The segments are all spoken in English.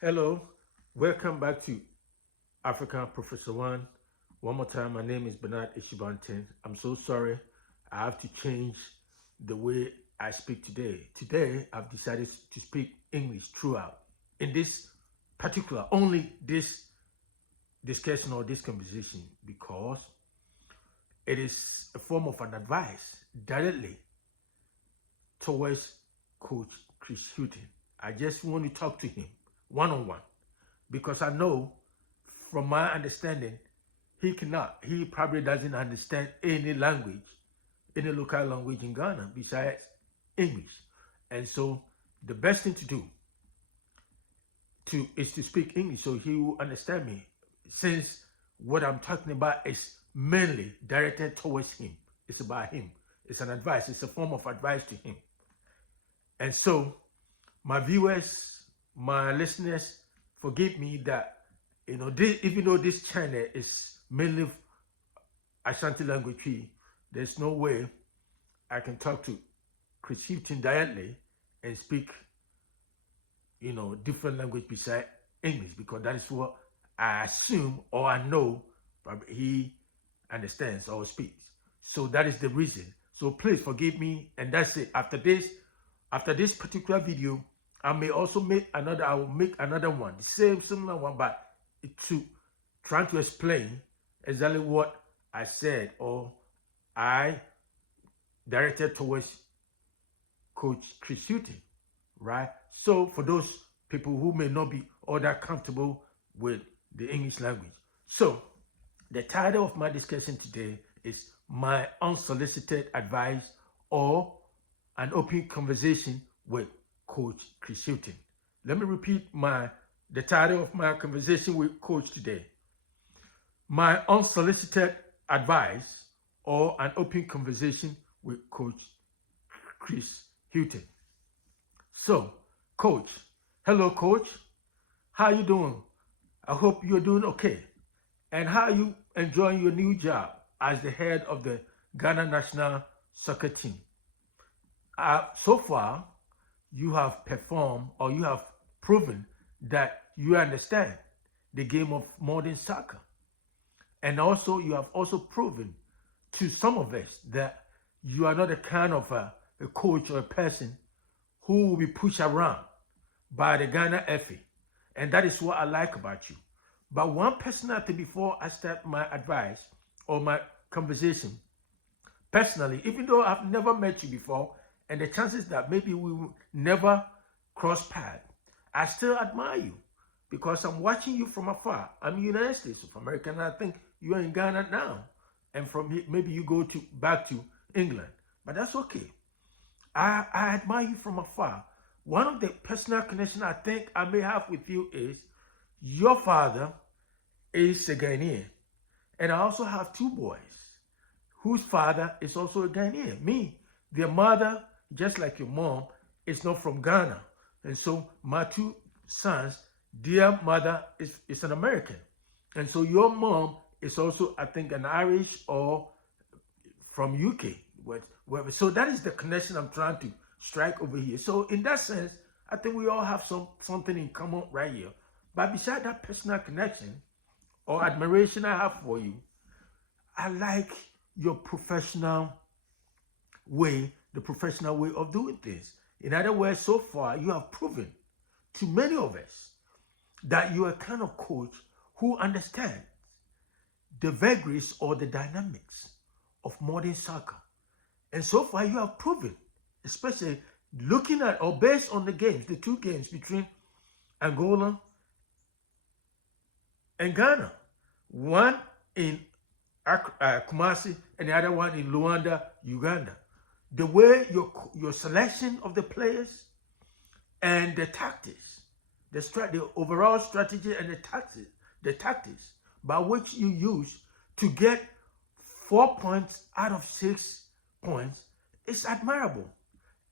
Hello, welcome back to African Professor One. One more time, my name is Bernard Ishibanten. I'm so sorry, I have to change the way I speak today. Today, I've decided to speak English throughout. In this particular, only this discussion or this conversation, because it is a form of an advice directly towards Coach Chris Hughton. I just want to talk to him one-on-one because I know from my understanding, he probably doesn't understand any language, any local language in Ghana besides English. And so the best thing to do is to speak English so he will understand me, since what I'm talking about is mainly directed towards him. It's about him. It's an advice. It's a form of advice to him. And so my viewers, my listeners, forgive me that, even though this channel is mainly Ashanti language, there's no way I can talk to Chris Hughton directly and speak, different language beside English, because that is what I assume or I know he understands or speaks. So that is the reason. So please forgive me, and that's it. After this particular video, I will make another one, the similar one, but to trying to explain exactly what I said or I directed towards Coach Chris Hughton, right? So for those people who may not be all that comfortable with the English language. So the title of my discussion today is My Unsolicited Advice or an Open Conversation with Coach Chris Hughton. Let me repeat the title of my conversation with Coach today. My Unsolicited Advice or an Open Conversation with Coach Chris Hughton. So, Coach. Hello, Coach. How you doing? I hope you're doing okay. And how are you enjoying your new job as the head of the Ghana national soccer team? So far, you have performed or you have proven that you understand the game of modern soccer. And also, you have also proven to some of us that you are not a kind of a coach or a person who will be pushed around by the Ghana FA. And that is what I like about you. But one personal thing before I start my advice or my conversation, personally, even though I've never met you before, and the chances that maybe we will never cross paths, I still admire you because I'm watching you from afar. I'm in the United States of America, and I think you are in Ghana now. And from here, maybe you go back to England, but that's okay. I admire you from afar. One of the personal connections I think I may have with you is your father is a Ghanaian. And I also have two boys whose father is also a Ghanaian. Me, their mother, just like your mom, is not from Ghana. And so my two sons, their mother is an American. And so your mom is also, I think, an Irish or from UK. So that is the connection I'm trying to strike over here. So in that sense, I think we all have something in common right here. But beside that personal connection or admiration I have for you, I like your professional way, the professional way of doing things. In other words, so far, you have proven to many of us that you are a kind of coach who understands the vagaries or the dynamics of modern soccer. And so far, you have proven, especially looking at or based on the games, the two games between Angola and Ghana, one in Kumasi and the other one in Luanda, Uganda. The way your selection of the players and the tactics, the overall strategy and the tactics by which you use to get 4 points out of 6 points is admirable.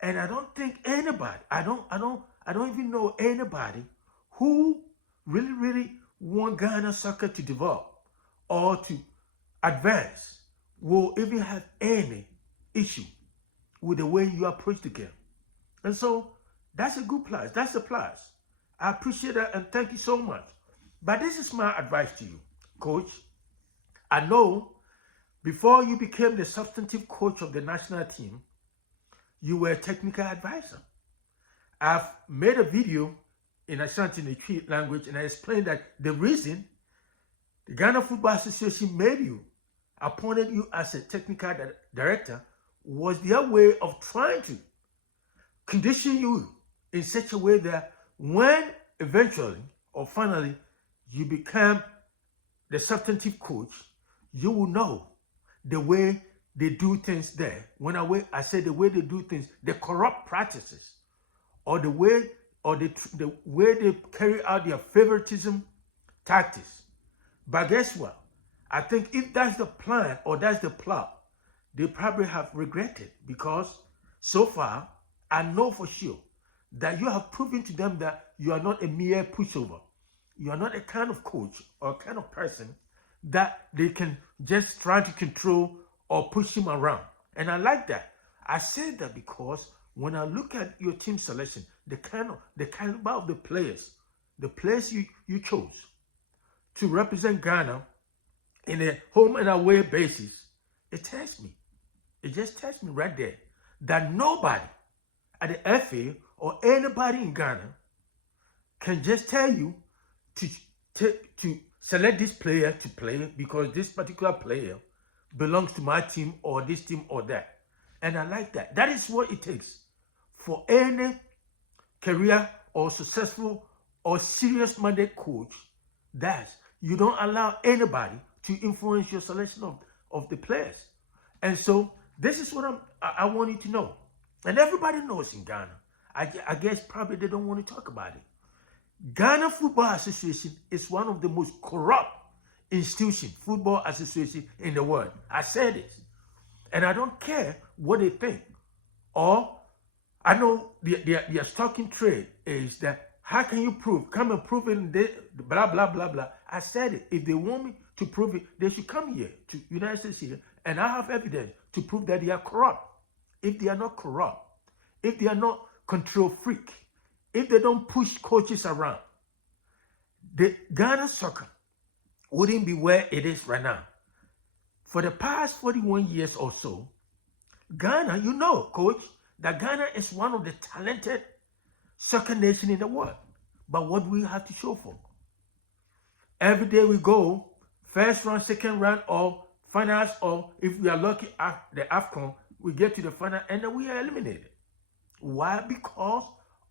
And I don't think anybody, I don't even know anybody who really want Ghana soccer to develop or to advance will even have any issue with the way you approach the game. And so that's a good plus. That's a plus. I appreciate that and thank you so much. But this is my advice to you, coach. I know before you became the substantive coach of the national team, you were a technical advisor. I've made a video in Ashanti Twi language and I explained that the reason the Ghana Football Association made you, appointed you as a technical director was their way of trying to condition you in such a way that when eventually or finally you become the substantive coach, you will know the way they do things there. When I say the way they do things, the corrupt practices, or the way they carry out their favoritism tactics. But guess what? I think if that's the plan or that's the plot, they probably have regretted, because so far I know for sure that you have proven to them that you are not a mere pushover. You are not a kind of coach or a kind of person that they can just try to control or push him around. And I like that. I say that because when I look at your team selection, the caliber of the players you chose to represent Ghana in a home and away basis, it tells me, it just tells me right there that nobody at the FA or anybody in Ghana can just tell you to select this player to play because this particular player belongs to my team or this team or that. And I like that. That is what it takes for any career or successful or serious-minded coach. That you don't allow anybody to influence your selection of the players. And so this is what I want you to know. And everybody knows in Ghana. I guess probably they don't want to talk about it. Ghana Football Association is one of the most corrupt football association in the world. I said it. And I don't care what they think. Or I know their stocking trade is that how can you prove? Come and prove it, blah, blah, blah, blah. I said it. If they want me to prove it, they should come here to United States here, and I have evidence to prove that they are corrupt. If they are not corrupt, if they are not control freak, if they don't push coaches around, the Ghana soccer wouldn't be where it is right now. For the past 41 years or so, Ghana, you know, coach, that Ghana is one of the talented soccer nation in the world. But what do we have to show for? Every day we go, first round, second round, or finals, or if we are lucky at the AFCON, we get to the final and then we are eliminated. Why? Because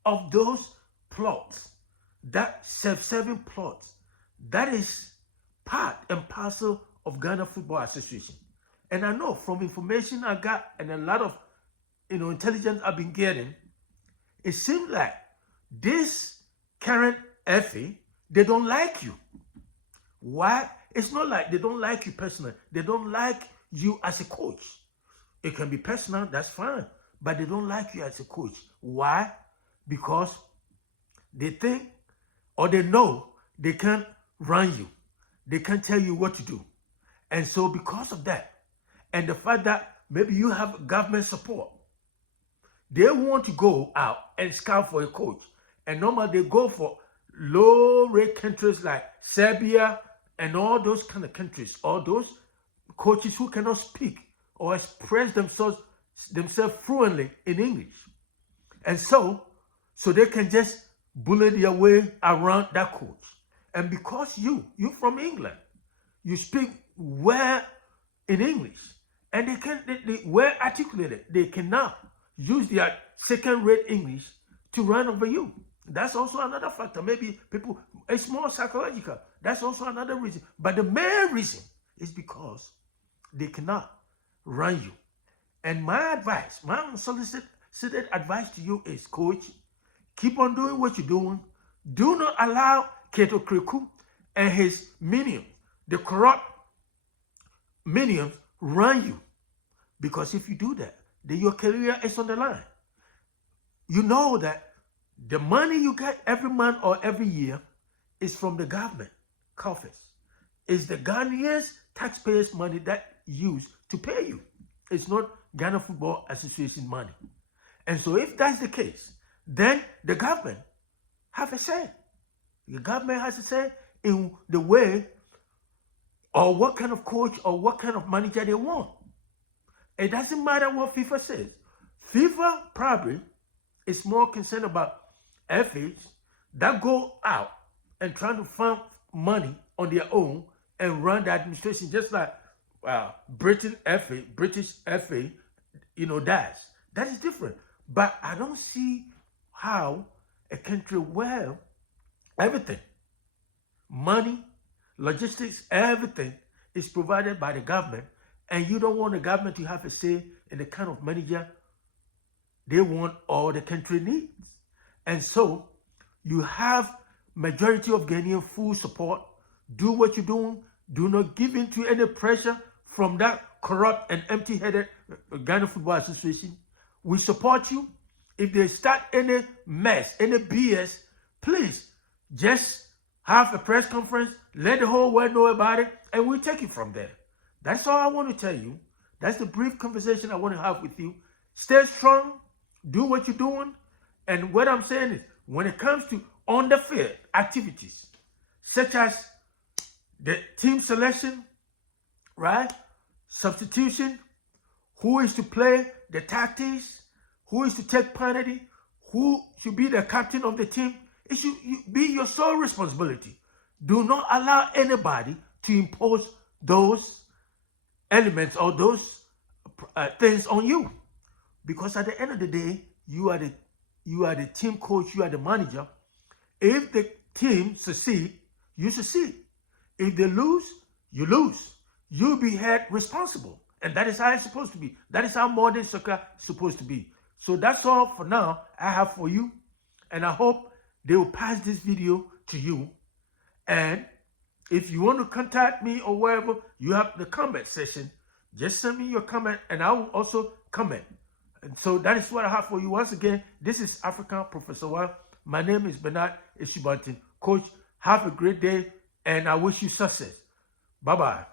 of those plots, that self-serving plots. That is part and parcel of Ghana Football Association. And I know from information I got and a lot of intelligence I've been getting, it seems like this current FA, they don't like you. Why? It's not like they don't like you personally. They don't like you as a coach. It can be personal, that's fine. But they don't like you as a coach. Why? Because they think or they know they can't run you. They can't tell you what to do. And so because of that, and the fact that maybe you have government support, they want to go out and scout for a coach. And normally they go for low-rate countries like Serbia and all those kind of countries, all those coaches who cannot speak or express themselves fluently in English. And so they can just bully their way around that coach. And because you from England, you speak well in English, and they well articulated, they cannot use their second-rate English to run over you. That's also another factor. Maybe people, it's more psychological. That's also another reason. But the main reason is because they cannot run you. And my advice, my unsolicited advice to you is, coach, keep on doing what you're doing. Do not allow Kurt Okraku and his minions, the corrupt minions, run you. Because if you do that, then your career is on the line. You know that the money you get every month or every year is from the government coffers. It's the Ghanaians taxpayers' money that used to pay you. It's not Ghana Football Association money. And so if that's the case, then the government have a say. The government has a say in the way or what kind of coach or what kind of manager they want. It doesn't matter what FIFA says. FIFA probably is more concerned about FAs that go out and try to find money on their own and run the administration just like British FA, does. That is different. But I don't see how a country where everything, money, logistics, everything is provided by the government, and you don't want the government to have a say in the kind of manager they want or the country needs. And so you have majority of Ghanaian full support. Do what you're doing. Do not give in to any pressure from that corrupt and empty-headed Ghana Football Association. We support you. If they start any mess, any BS, please just have a press conference, let the whole world know about it, and we'll take it from there. That's all I want to tell you. That's the brief conversation I want to have with you. Stay strong, do what you're doing, and what I'm saying is, when it comes to on-the-field activities, such as the team selection, right? Substitution, who is to play the tactics, who is to take penalty, who should be the captain of the team, it should be your sole responsibility. Do not allow anybody to impose those elements or those things on you. Because at the end of the day, you are the team coach, you are the manager. If the team succeed, you succeed. If they lose, you lose. You'll be held responsible. And that is how it's supposed to be. That is how modern soccer is supposed to be. So that's all for now I have for you. And I hope they will pass this video to you. And if you want to contact me or wherever, you have the comment section. Just send me your comment and I will also comment. And so that is what I have for you. Once again, this is African Professor One. My name is Bernard Eshubantin. Coach, have a great day and I wish you success. Bye-bye.